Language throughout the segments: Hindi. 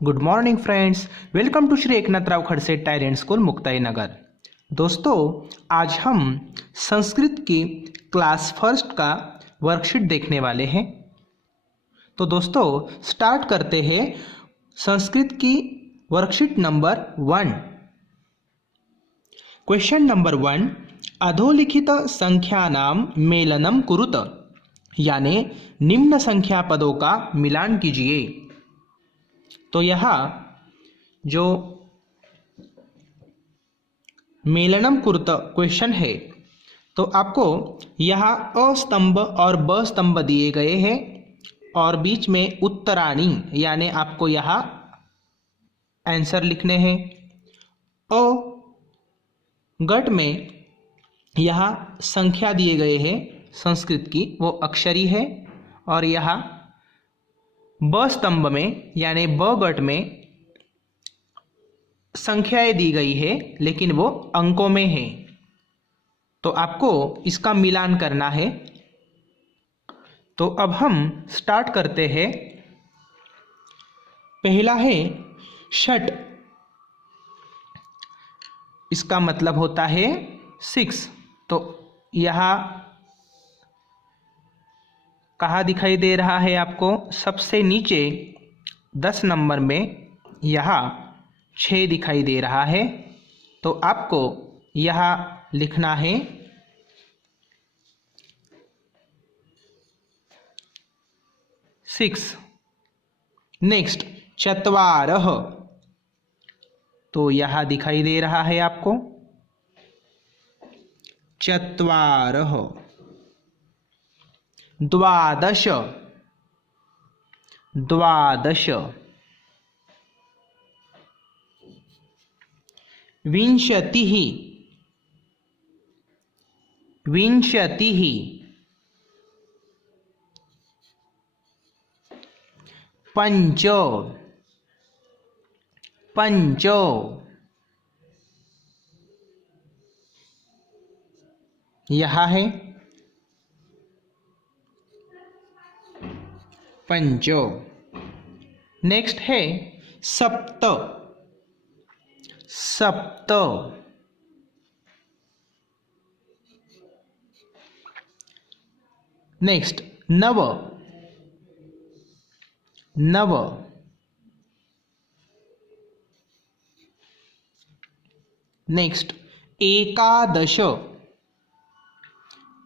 Good morning friends, welcome to Shri Eknathrao Khadse talent school Muktai Nagar. दोस्तों, आज हम संस्कृत की क्लास फर्स्ट का वर्कशीट देखने वाले हैं। तो दोस्तों, स्टार्ट करते हैं संस्कृत की वर्कशीट नंबर 1। क्वेश्चन नंबर 1, अधोलिखित संख्यानां मेलनम कुरुत, यानी निम्न संख्या पदों का मिलान कीजिए। तो यहाँ जो मेलनम कुरुत क्वेश्चन है, तो आपको यहाँ अ स्तंभ और ब स्तंभ दिए गए हैं और बीच में उत्तराणी, यानी आपको यहाँ आंसर लिखने हैं। अ गट में यहाँ संख्या दिए गए हैं संस्कृत की, वो अक्षरी है। और यहाँ ब स्तंभ में यानी ब गट में संख्याएं दी गई है, लेकिन वो अंकों में है। तो आपको इसका मिलान करना है। तो अब हम स्टार्ट करते हैं। पहला है षट, इसका मतलब होता है 6। तो यहाँ कहाँ दिखाई दे रहा है आपको? सबसे नीचे 10 नंबर में यहाँ 6 दिखाई दे रहा है। तो आपको यहाँ लिखना है 6। नेक्स्ट चत्वारः, तो यहाँ दिखाई दे रहा है आपको चत्वारः। द्वादश, द्वादश। विंशतिः, विंशतिः। पंच, पंच। यहाँ है पंचो। नेक्स्ट है सप्त, सप्त। नेक्स्ट नव, नव। नेक्स्ट एकादश,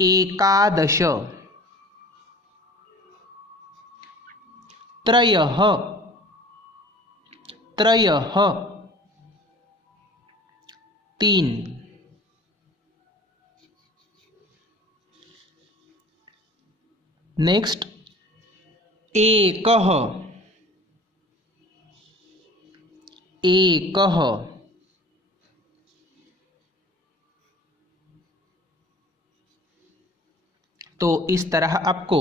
एकादश। त्रयः, त्रयः। 3। नेक्स्ट एकः, एकः। तो इस तरह आपको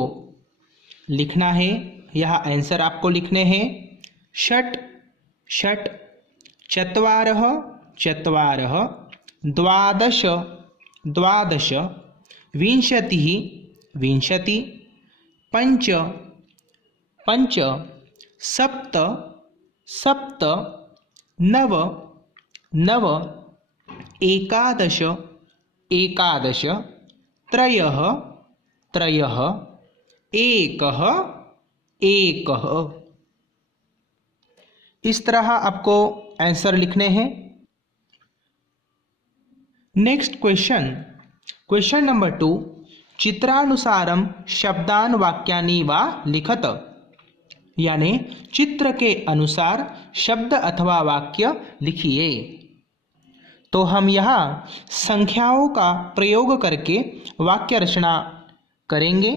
लिखना है। यह आंसर आपको लिखने हैं षट, षट। चत्वारः, चत्वारः। द्वादश, द्वादश। विंशतिः, विंशति। पंच, पंच। सप्त, सप्त। नव, नव। एकादश, एकादश। त्रयः, त्रयः। एकः, एकः। इस तरह आपको आंसर लिखने हैं। नेक्स्ट क्वेश्चन, क्वेश्चन नंबर 2, चित्रानुसारम शब्दान वाक्यानि वा लिखत, यानी चित्र के अनुसार शब्द अथवा वाक्य लिखिए। तो हम यहाँ संख्याओं का प्रयोग करके वाक्य रचना करेंगे।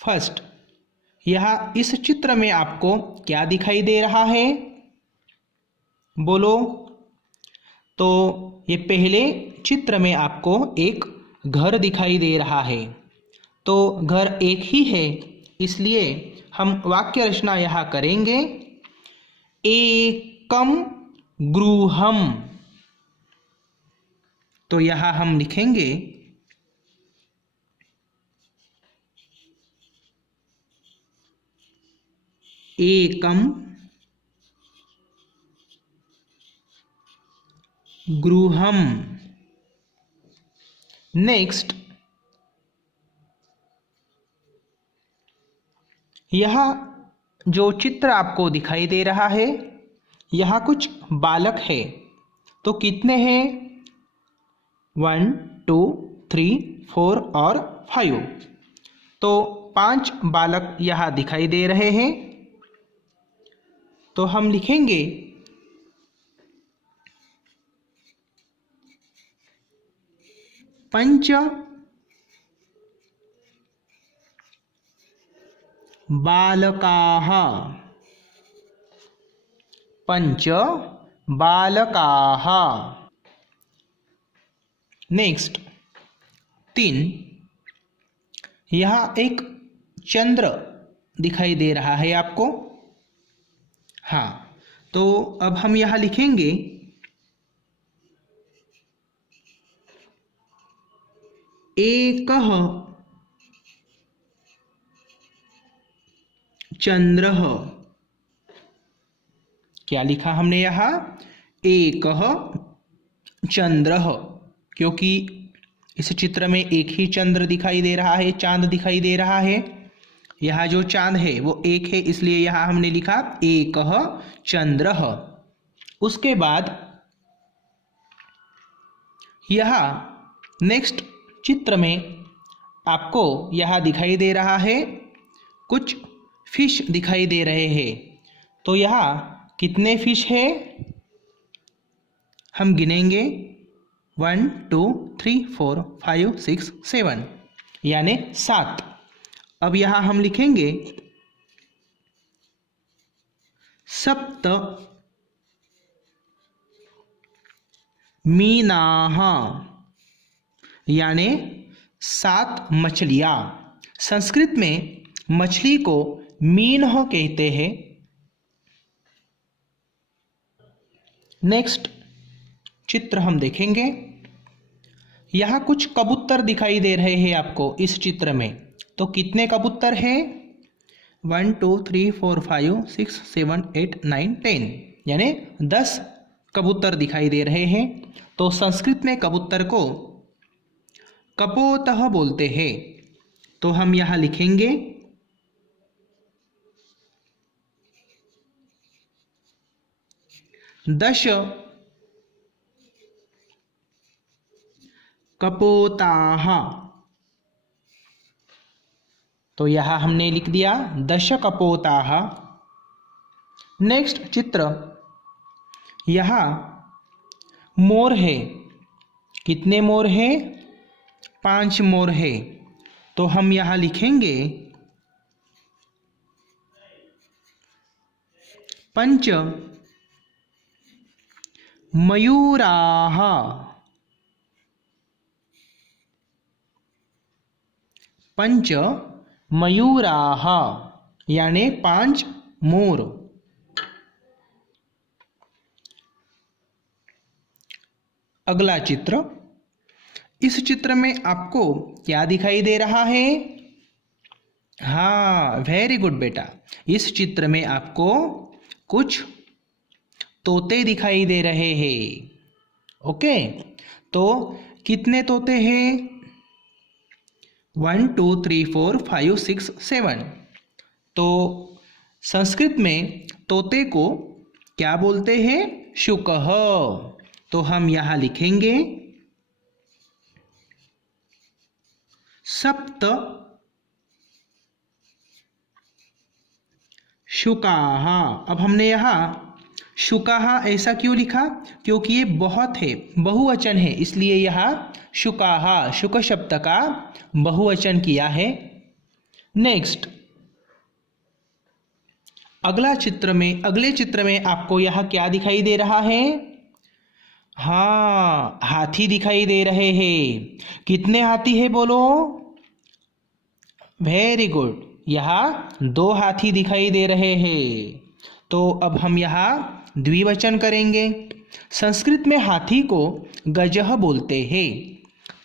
फर्स्ट, यहाँ इस चित्र में आपको क्या दिखाई दे रहा है? बोलो। तो ये पहले चित्र में आपको एक घर दिखाई दे रहा है। तो घर एक ही है, इसलिए हम वाक्य रचना यहाँ करेंगे। एकम गृहम। तो यहाँ हम लिखेंगे एकम गृहम। नेक्स्ट, यह जो चित्र आपको दिखाई दे रहा है, यहाँ कुछ बालक है। तो कितने हैं? 1 2 3 4 और 5। तो 5 बालक यहाँ दिखाई दे रहे हैं। तो हम लिखेंगे पंच बालकाः। पंच बालकाः। नेक्स्ट 3, यहाँ एक चंद्र दिखाई दे रहा है आपको। हाँ, तो अब हम यहाँ लिखेंगे एकः चंद्रः। क्या लिखा हमने यहाँ? एकः चंद्रः, क्योंकि इस चित्र में एक ही चंद्र दिखाई दे रहा है, चांद दिखाई दे रहा है। यहाँ जो चांद है वो एक है, इसलिए यहाँ हमने लिखा एकः चंद्रः। उसके बाद यहाँ नेक्स्ट चित्र में आपको यहाँ दिखाई दे रहा है कुछ फिश दिखाई दे रहे हैं। तो यहाँ कितने फिश है? हम गिनेंगे 1 2 3 4 5 6 7, यानी 7। अब यहाँ हम लिखेंगे सप्त मीनाः, यानी 7 मछलियाँ। संस्कृत में मछली को मीनः कहते हैं। नेक्स्ट चित्र हम देखेंगे, यहाँ कुछ कबूतर दिखाई दे रहे हैं आपको इस चित्र में। तो कितने कबूतर हैं? 1 2 3 4 5 6 7 8 9 10, यानी 10 कबूतर दिखाई दे रहे हैं। तो संस्कृत में कबूतर को कपोतः बोलते हैं। तो हम यहाँ लिखेंगे दश कपोताः। तो यहाँ हमने लिख दिया 10 कपोताः। नेक्स्ट चित्र, यहाँ मोर है। कितने मोर हैं? 5 मोर है। तो हम यहाँ लिखेंगे पंच मयूराः। पंच मयूराः, यानी 5 मोर। अगला चित्र, इस चित्र में आपको क्या दिखाई दे रहा है? हाँ, वेरी गुड बेटा। इस चित्र में आपको कुछ तोते दिखाई दे रहे हैं। ओके, तो कितने तोते हैं? 1 2 3 4 5 6 7। तो संस्कृत में तोते को क्या बोलते हैं? शुकः। तो हम यहाँ लिखेंगे सप्त शुकाः। अब हमने यहाँ शुकाः ऐसा क्यों लिखा? क्योंकि ये बहुत है, बहुवचन है, इसलिए यहाँ शुकाः, शुक शब्द का बहुवचन किया है। नेक्स्ट अगले चित्र में आपको यहाँ क्या दिखाई दे रहा है? हाँ, हाथी दिखाई दे रहे हैं। कितने हाथी है बोलो? वेरी गुड, यहाँ 2 हाथी दिखाई दे रहे हैं। तो अब हम यहाँ द्विवचन करेंगे। संस्कृत में हाथी को गजः बोलते हैं।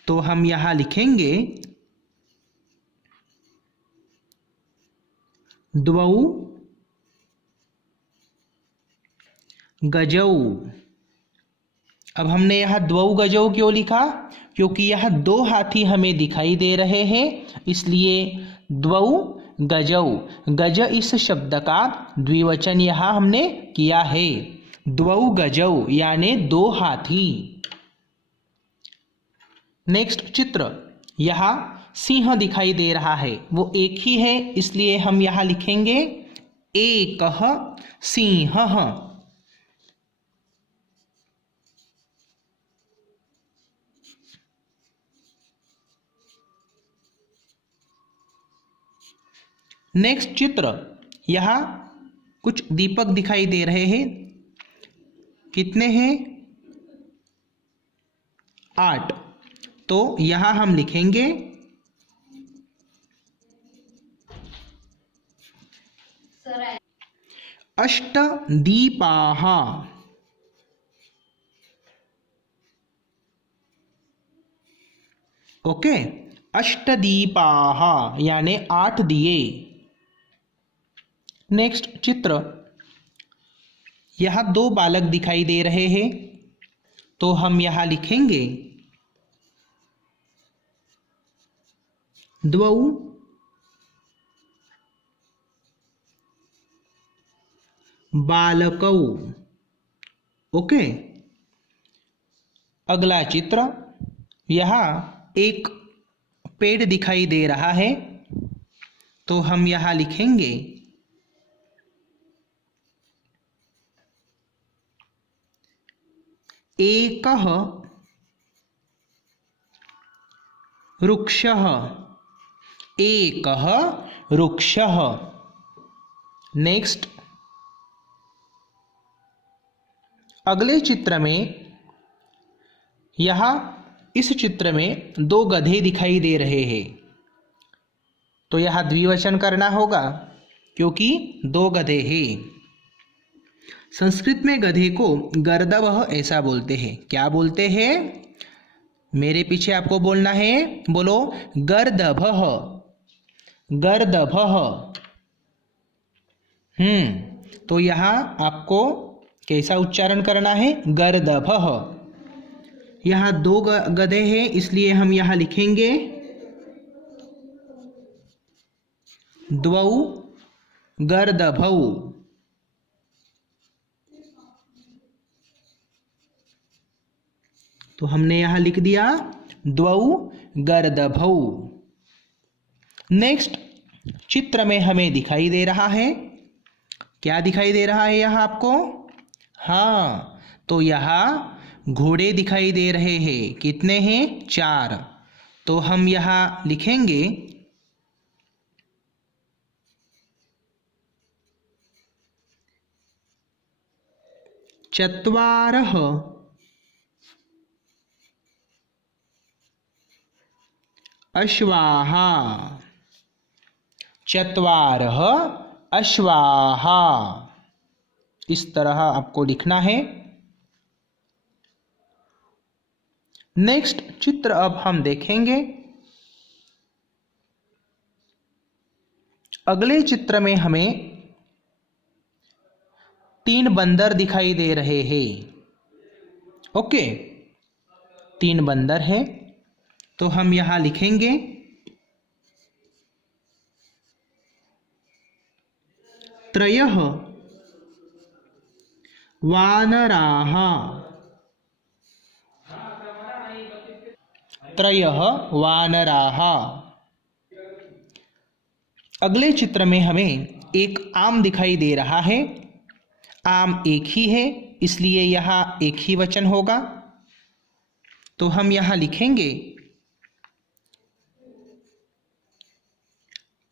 तो हम यहाँ लिखेंगे द्वौ गजौ। अब हमने यहाँ द्वौ गजौ क्यों लिखा? क्योंकि यह दो हाथी हमें दिखाई दे रहे हैं, इसलिए द्वौ गजौ। गज इस शब्द का द्विवचन यहाँ हमने किया है। द्वौ गजौ यानी दो हाथी। नेक्स्ट चित्र, यहाँ सिंह दिखाई दे रहा है, वो एक ही है, इसलिए हम यहाँ लिखेंगे एकः सिंहः। नेक्स्ट चित्र, यहाँ कुछ दीपक दिखाई दे रहे हैं, कितने हैं? 8। तो यहाँ हम लिखेंगे अष्टदीपाः। ओके, अष्टदीपाः यानी 8 दिए। नेक्स्ट चित्र, यहाँ दो बालक दिखाई दे रहे हैं, तो हम यहाँ लिखेंगे द्वौ बालकौ। ओके, अगला चित्र, यहाँ एक पेड़ दिखाई दे रहा है, तो हम यहाँ लिखेंगे एकः वृक्षः। एकः वृक्षः। नेक्स्ट, अगले चित्र में, यहाँ इस चित्र में दो गधे दिखाई दे रहे हैं, तो यहाँ द्विवचन करना होगा क्योंकि दो गधे हैं। संस्कृत में गधे को गर्दभः ऐसा बोलते हैं। क्या बोलते हैं? मेरे पीछे आपको बोलना है, बोलो गर्दभः। गर्दभः। तो यहाँ आपको कैसा उच्चारण करना है? गर्दभः। यहाँ दो गधे हैं, इसलिए हम यहाँ लिखेंगे द्वौ गर्दभौ। तो हमने यहाँ लिख दिया द्वौ गर्दभौ। नेक्स्ट चित्र में हमें दिखाई दे रहा है, क्या दिखाई दे रहा है यहाँ आपको? हाँ, तो यहाँ घोड़े दिखाई दे रहे हैं, कितने हैं? 4। तो हम यहाँ लिखेंगे चत्वारः अश्वाः। चत्वारः अश्वाः, इस तरह आपको लिखना है। नेक्स्ट चित्र अब हम देखेंगे। अगले चित्र में हमें 3 बंदर दिखाई दे रहे हैं। ओके, 3 बंदर हैं, तो हम यहाँ लिखेंगे त्रयः वानराः। त्रयः वानराः। अगले चित्र में हमें एक आम दिखाई दे रहा है। आम एक ही है, इसलिए यहाँ एक ही वचन होगा, तो हम यहाँ लिखेंगे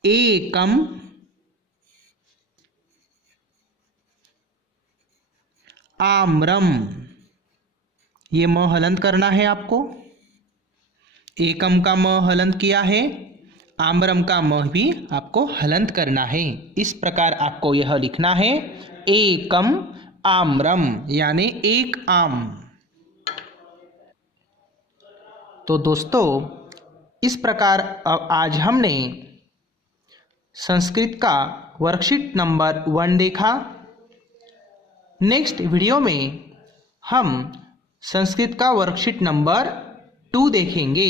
एकम आम्रम। ये म हलंत करना है आपको। एकम का म हलंत किया है, आम्रम का म भी आपको हलंत करना है। इस प्रकार आपको यह लिखना है एकम आम्रम यानी एक आम। तो दोस्तों, इस प्रकार आज हमने संस्कृत का वर्कशीट नंबर 1 देखा। नेक्स्ट वीडियो में हम संस्कृत का वर्कशीट नंबर 2 देखेंगे।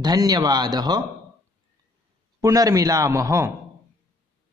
धन्यवादः। पुनर्मिलामः।